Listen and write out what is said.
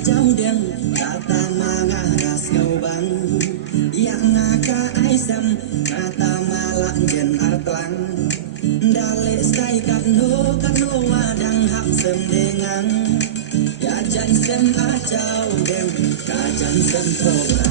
Jauh deng kata manga rasgau bang yang ngaka aisam kata malak jen artlang dale sky kano wadang hak sendengang ya jan sem acau deng kajan sem program